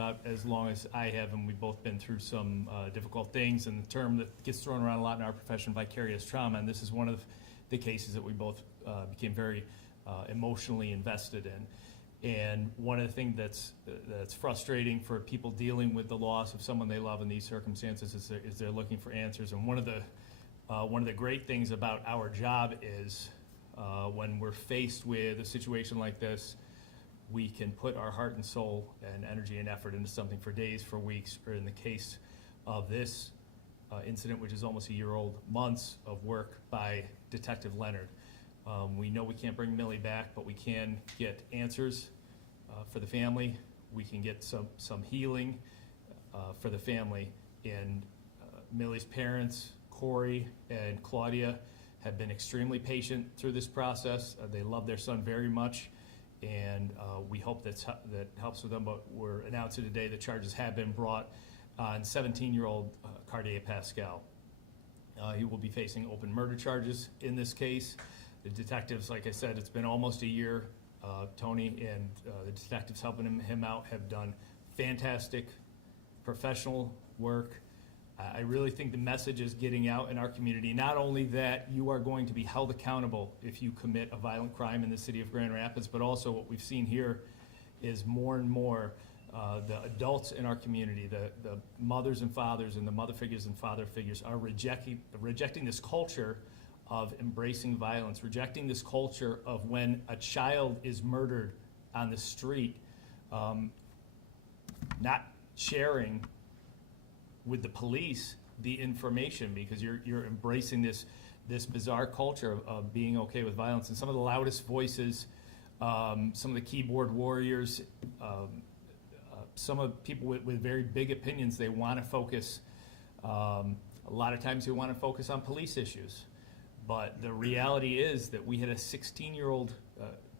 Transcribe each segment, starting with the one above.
about as long as I have, and we've both been through some difficult things, and the term that gets thrown around a lot in our profession, vicarious trauma, and this is one of the cases that we both became very emotionally invested in. And one of the things that's frustrating for people dealing with the loss of someone they love in these circumstances is they're looking for answers. And one of the great things about our job is when we're faced with a situation like this, we can put our heart and soul and energy and effort into something for days, for weeks, or in the case of this incident, which is almost a year old, months of work by Detective Leonard. We know we can't bring Millie back, but we can get answers for the family. We can get some healing for the family. And Millie's parents, Corey and Claudia, have been extremely patient through this process. They love their son very much, and we hope that helps with them. But we're announcing today the charges have been brought on 17-year-old Cartier Pascal. He will be facing open murder charges in this case. The detectives, like I said, it's been almost a year. Tony and the detectives helping him out have done fantastic professional work. I really think the message is getting out in our community, not only that you are going to be held accountable if you commit a violent crime in the city of Grand Rapids, but also what we've seen here is more and more the adults in our community, the mothers and fathers and the mother figures and father figures are rejecting this culture of embracing violence, rejecting this culture of when a child is murdered on the street, not sharing with the police the information, because you're embracing this bizarre culture of being okay with violence. And some of the loudest voices, some of the keyboard warriors, some of people with very big opinions, they want to focus, a lot of times they want to focus on police issues. But the reality is that we had a 16-year-old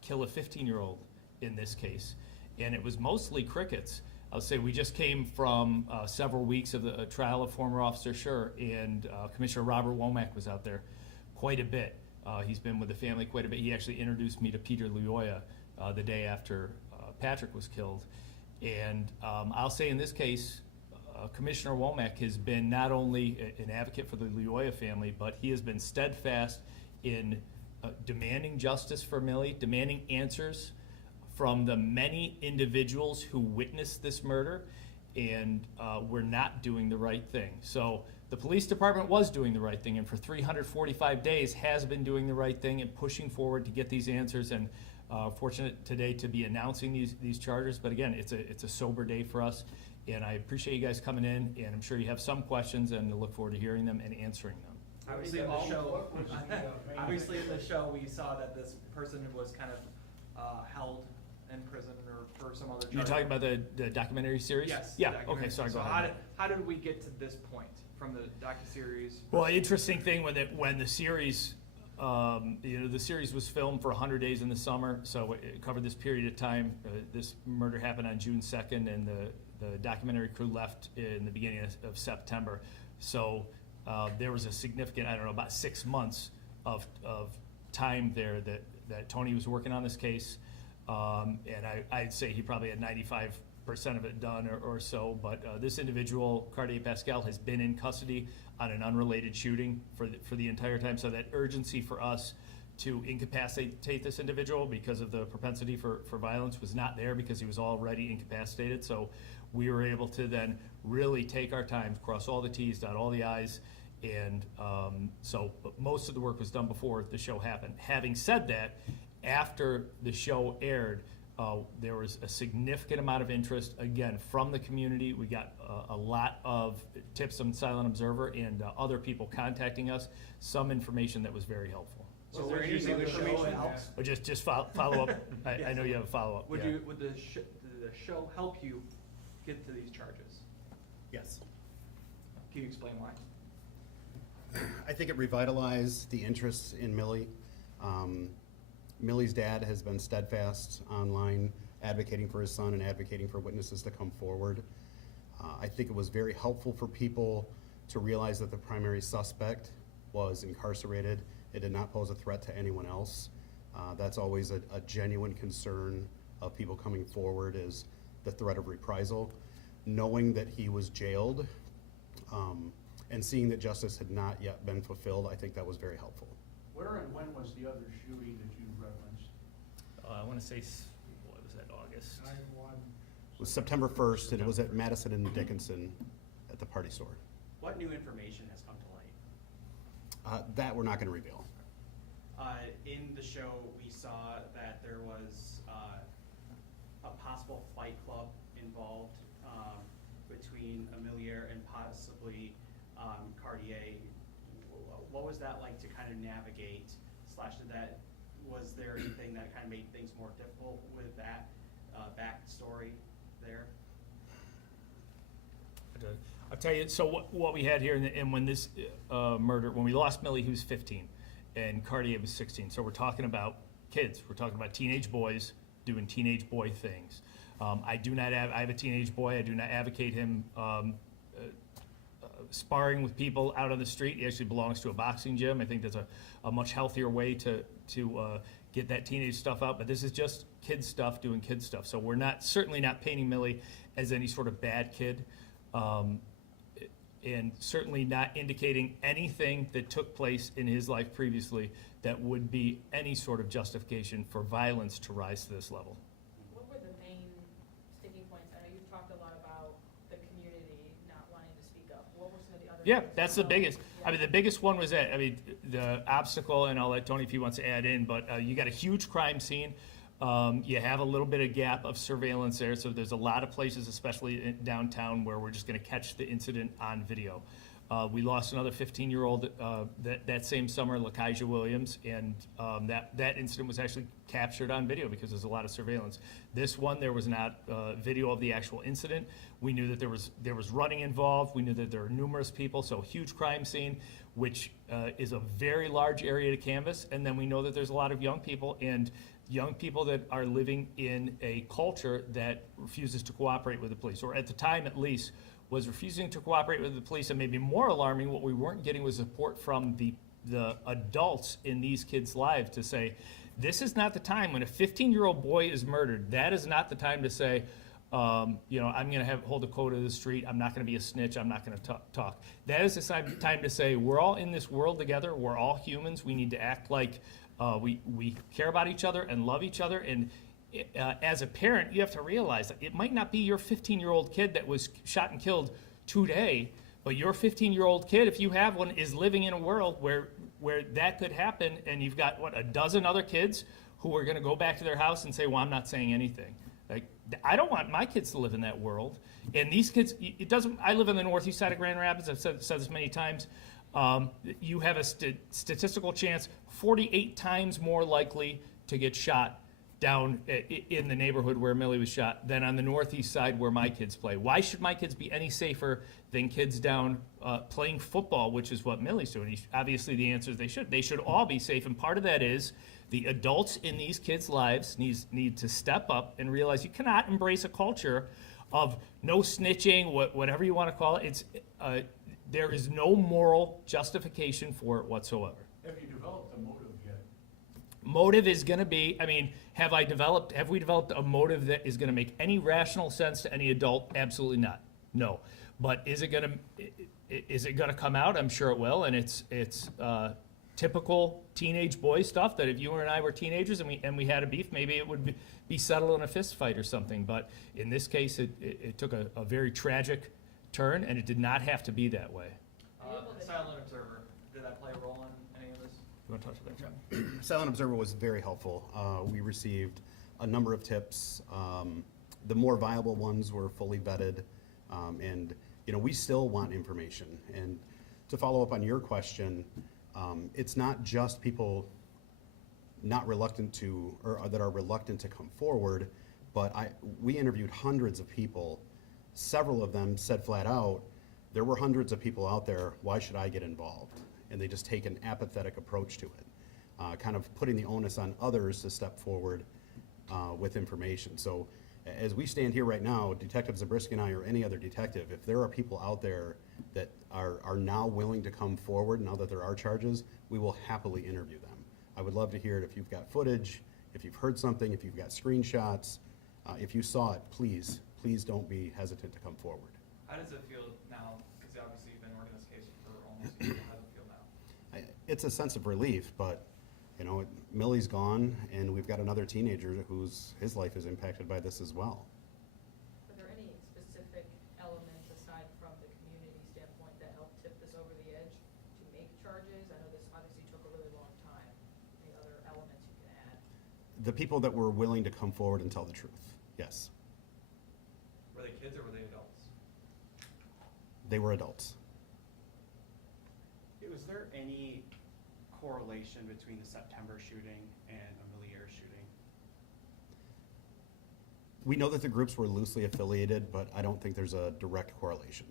kill a 15-year-old in this case, and it was mostly crickets. I'll say we just came from several weeks of the trial of former Officer Schur, and Commissioner Robert Womack was out there quite a bit. He's been with the family quite a bit. He actually introduced me to Peter Luoya the day after Patrick was killed. And I'll say in this case, Commissioner Womack has been not only an advocate for the Luoya family, but he has been steadfast in demanding justice for Millie, demanding answers from the many individuals who witnessed this murder, and were not doing the right thing. So the police department was doing the right thing, and for 345 days has been doing the right thing and pushing forward to get these answers. And fortunate today to be announcing these charges. But again, it's a sober day for us, and I appreciate you guys coming in, and I'm sure you have some questions, and I look forward to hearing them and answering them. Obviously in the show, obviously in the show, we saw that this person was kind of held in prison or for some other charge. You're talking about the documentary series? Yes. Yeah, okay, sorry, go ahead. How did we get to this point from the docuseries? Well, interesting thing when the series, the series was filmed for 100 days in the summer, so it covered this period of time. This murder happened on June 2nd, and the documentary crew left in the beginning of September. So there was a significant, about 6 months of time there that Tony was working on this case. And I'd say he probably had 95% of it done or so, but this individual, Cartier Pascal, has been in custody on an unrelated shooting for the entire time, so that urgency for us to incapacitate this individual because of the propensity for violence was not there, because he was already incapacitated. So we were able to then really take our time, cross all the T's, dot all the I's, and so most of the work was done before the show happened. Having said that, after the show aired, there was a significant amount of interest, again, from the community. We got a lot of tips on Silent Observer and other people contacting us, some information that was very helpful. So was there anything the show helps? But just follow up. I know you have a follow-up. Would the show help you get to these charges? Yes. Can you explain why? I think it revitalized the interest in Millie. Millie's dad has been steadfast online, advocating for his son and advocating for witnesses to come forward. I think it was very helpful for people to realize that the primary suspect was incarcerated. It did not pose a threat to anyone else. That's always a genuine concern of people coming forward, is the threat of reprisal. knowing that he was jailed, and seeing that justice had not yet been fulfilled, I think that was very helpful. Where and when was the other shooting that you referenced? I want to say, what was that, August? It was September 1st, and it was at Madison and Dickinson at the party store. What new information has come to light? That we're not going to reveal. In the show, we saw that there was a possible fight club involved between Amelia and possibly Cartier. What was that like to kind of navigate? Was there anything that kind of made things more difficult with that backstory there? I'll tell you, so what we had here, and when this murder, when we lost Millie, he was 15, and Cartier was 16. So we're talking about kids. We're talking about teenage boys doing teenage boy things. I have a teenage boy. I do not advocate him sparring with people out on the street. He actually belongs to a boxing gym. I think that's a much healthier way to get that teenage stuff out. But this is just kid stuff, doing kid stuff. So we're certainly not painting Millie as any sort of bad kid. And certainly not indicating anything that took place in his life previously that would be any sort of justification for violence to rise to this level. What were the main sticking points? I know you've talked a lot about the community not wanting to speak up. What were some of the other? Yeah, things? that's the biggest. I mean, the biggest one was that. I mean, the obstacle, and I'll let Tony if he wants to add in, but you got a huge crime scene. You have a little bit of gap of surveillance there, so there's a lot of places, especially in downtown, where we're just going to catch the incident on video. We lost another 15-year-old that same summer, Lakijah Williams, and that incident was actually captured on video because there's a lot of surveillance. This one, there was not video of the actual incident. We knew that there was running involved. We knew that there were numerous people, so huge crime scene, which is a very large area to canvas. And then we know that there's a lot of young people that are living in a culture that refuses to cooperate with the police, or at the time at least was refusing to cooperate with the police. And maybe more alarming, what we weren't getting was support from the adults in these kids' lives to say, this is not the time when a 15-year-old boy is murdered. That is not the time to say, I'm going to hold a code of the street. I'm not going to be a snitch. I'm not going to talk. That is the time to say, we're all in this world together. We're all humans. We need to act like we care about each other and love each other. And as a parent, you have to realize that it might not be your 15-year-old kid that was shot and killed today, but your 15-year-old kid, if you have one, is living in a world where that could happen, and you've got, a dozen other kids who are going to go back to their house and say, well, I'm not saying anything. Like, I don't want my kids to live in that world. And these kids, I live on the northeast side of Grand Rapids. I've said this many times. You have a statistical chance 48 times more likely to get shot down in the neighborhood where Millie was shot than on the northeast side where my kids play. Why should my kids be any safer than kids down playing football, which is what Millie's doing? Obviously, the answer is they should. They should all be safe, and part of that is the adults in these kids' lives need to step up and realize you cannot embrace a culture of no snitching, whatever you want to call it. There is no moral justification for it whatsoever. Have you developed a motive yet? Motive is going to be, have we developed a motive that is going to make any rational sense to any adult? Absolutely not. No. But is it going to come out? I'm sure it will. And it's typical teenage boy stuff that if you and I were teenagers and we had a beef, maybe it would be settled in a fist fight or something. But in this case, it took a very tragic turn, and it did not have to be that way. Silent Observer, did that play a role in any of this? You want to talk to that, John? Silent Observer was very helpful. We received a number of tips. The more viable ones were fully vetted, and we still want information. And to follow up on your question, it's not just people not reluctant to, or that are reluctant to come forward, but we interviewed hundreds of people. Several of them said flat out, there were hundreds of people out there, why should I get involved? And they just take an apathetic approach to it, kind of putting the onus on others to step forward with information. So as we stand here right now, Detective Zabriskie and I, or any other detective, if there are people out there that are now willing to come forward, now that there are charges, we will happily interview them. I would love to hear it if you've got footage, if you've heard something, if you've got screenshots, if you saw it, please please don't be hesitant to come forward. How does it feel now? Because obviously you've been working this case for almost a year. How does it feel now? It's a sense of relief, but, you know, Millie's gone, and we've got another teenager his life is impacted by this as well. Are there any specific elements aside from the community standpoint that helped tip this over the edge to make charges? I know this obviously took a really long time. Any other elements you can add? The people that were willing to come forward and tell the truth, yes. Were they kids or were they adults? They were adults. Was there any correlation between the September shooting and Amelia shooting? We know that the groups were loosely affiliated, but I don't think there's a direct correlation.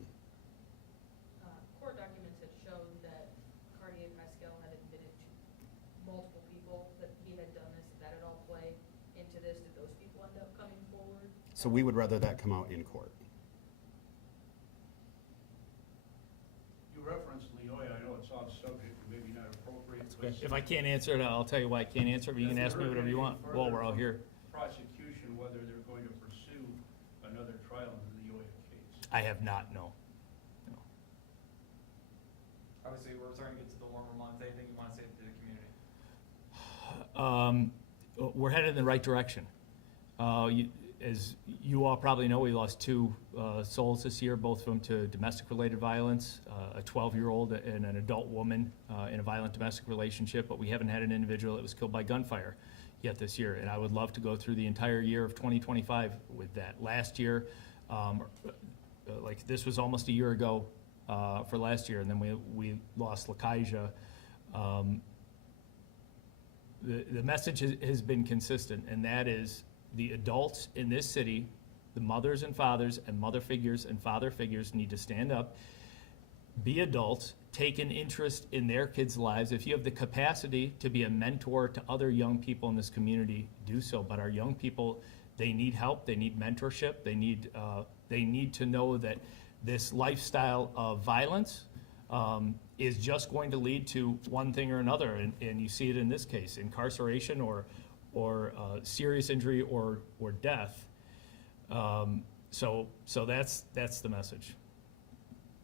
Court documents had shown that Cartier Pascal had admitted to multiple people that he had done this. Did that at all play into this? Did those people end up coming forward? So we would rather that come out in court. You referenced Leoya, I know it's off subject, and maybe not appropriate. but If I can't answer it, I'll tell you why I can't answer it, but you can Has ask there me whatever you been want any while we're all further here. Prosecution, whether they're going to pursue another trial in the Leoya case. I have not, no. No. Obviously, we're starting to get to the warmer months. Anything you want to say to the community? We're headed in the right direction. As you all probably know, we lost two souls this year, both from to domestic-related violence, a 12-year-old and an adult woman in a violent domestic relationship, but we haven't had an individual that was killed by gunfire yet this year. And I would love to go through the entire year of 2025 with that. Last year, like this was almost a year ago for last year, and then we lost Lakaija. The message has been consistent, and that is the adults in this city, the mothers and fathers and mother figures and father figures need to stand up, be adults, take an interest in their kids' lives. If you have the capacity to be a mentor to other young people in this community, do so. But our young people, they need help, they need mentorship, they need to know that this lifestyle of violence is just going to lead to one thing or another, and you see it in this case, incarceration or serious injury or death. So that's the message.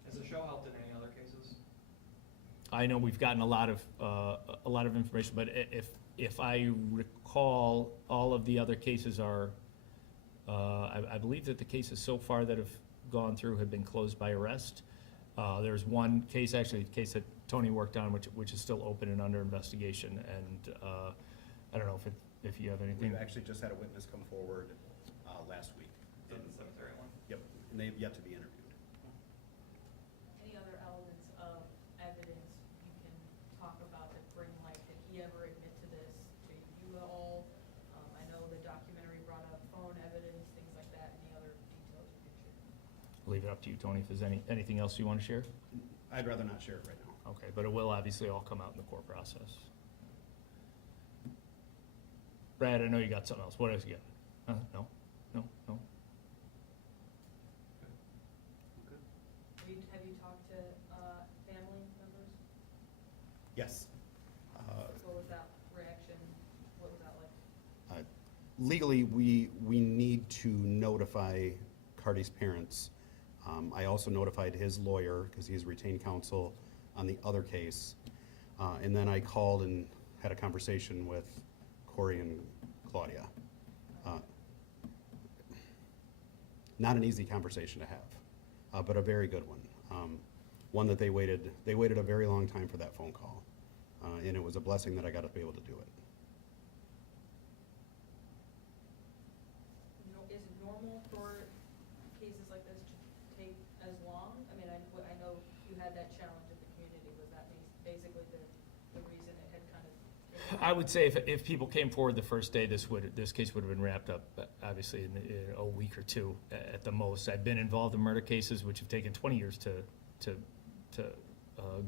Has the show helped in any other cases? I know we've gotten a lot of information, but if I recall, all of the other cases are, I believe that the cases so far that have gone through have been closed by arrest. There's one case, actually, a case that Tony worked on, which is still open and under investigation, and I don't know if you have anything. We've actually just had a witness come forward last week. Is that the cemetery one? Yep, and they've yet to be interviewed. Any other elements of evidence you can talk about that bring light? Did he ever admit to this to you all? I know the documentary brought up phone evidence, things like that. Any other details you can share? I'll leave it up to you, Tony, if there's anything else you want to share. I'd rather not share it right now. Okay, but it will obviously all come out in the court process. Brad, I know you got something else. What else you got? No? Have you talked to family members? Yes. What was that reaction? What was that like? Legally, we need to notify Cardi's parents. I also notified his lawyer, because he's retained counsel on the other case. And then I called and had a conversation with Corey and Claudia. Not an easy conversation to have, but a very good one. One that they waited a very long time for that phone call. And it was a blessing that I got to be able to do it. Is it normal for cases like this to take as long? I mean, I know you had that challenge at the community. Was that basically the reason it had kind of taken? I would say if people came forward the first day, this case would have been wrapped up, obviously, in a week or two at the most. I've been involved in murder cases which have taken 20 years to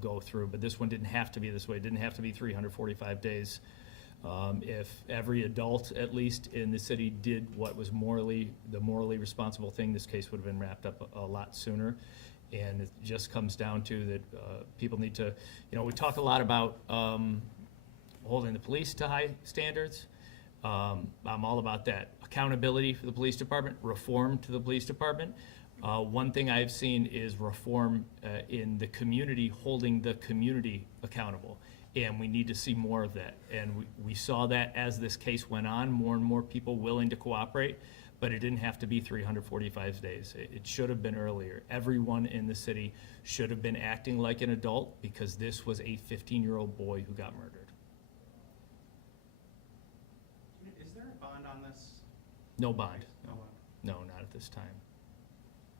go through, but this one didn't have to be this way. It didn't have to be 345 days. If every adult, at least in the city, did what was the morally responsible thing, this case would have been wrapped up a lot sooner. And it just comes down to that people need to, we talk a lot about holding the police to high standards. I'm all about that. Accountability for the police department, reform to the police department. One thing I've seen is reform in the community, holding the community accountable. And we need to see more of that. And we saw that as this case went on, more and more people willing to cooperate, but it didn't have to be 345 days. It should have been earlier. Everyone in the city should have been acting like an adult because this was a 15-year-old boy who got murdered. Is there a bond on this? No bond. No bond. No, not at this time.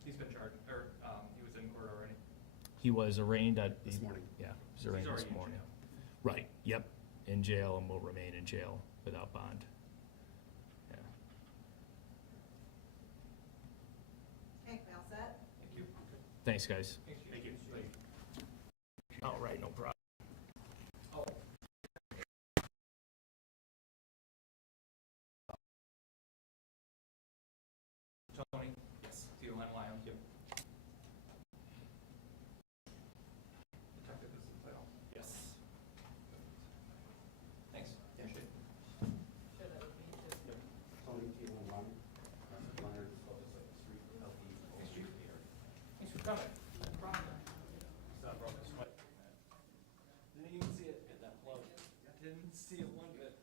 He's been charged, or, he was in court already. He was arraigned at. This morning. Yeah, he was arraigned He's this already in morning. jail. Right, yep, in jail and will remain in jail without bond. Yeah. Okay, we all set? Thank you. Thanks, guys. Thank you. All right, no problem. Oh. Tony? Yes. T-O-N-Y, yep. Detective is the title. Yes. Thanks. Appreciate it. Sure, that would be too. Tony T. Leonard, Leonard, Thanks, Chief. Thanks for coming. No problem. Didn't even see it. Didn't see it one bit.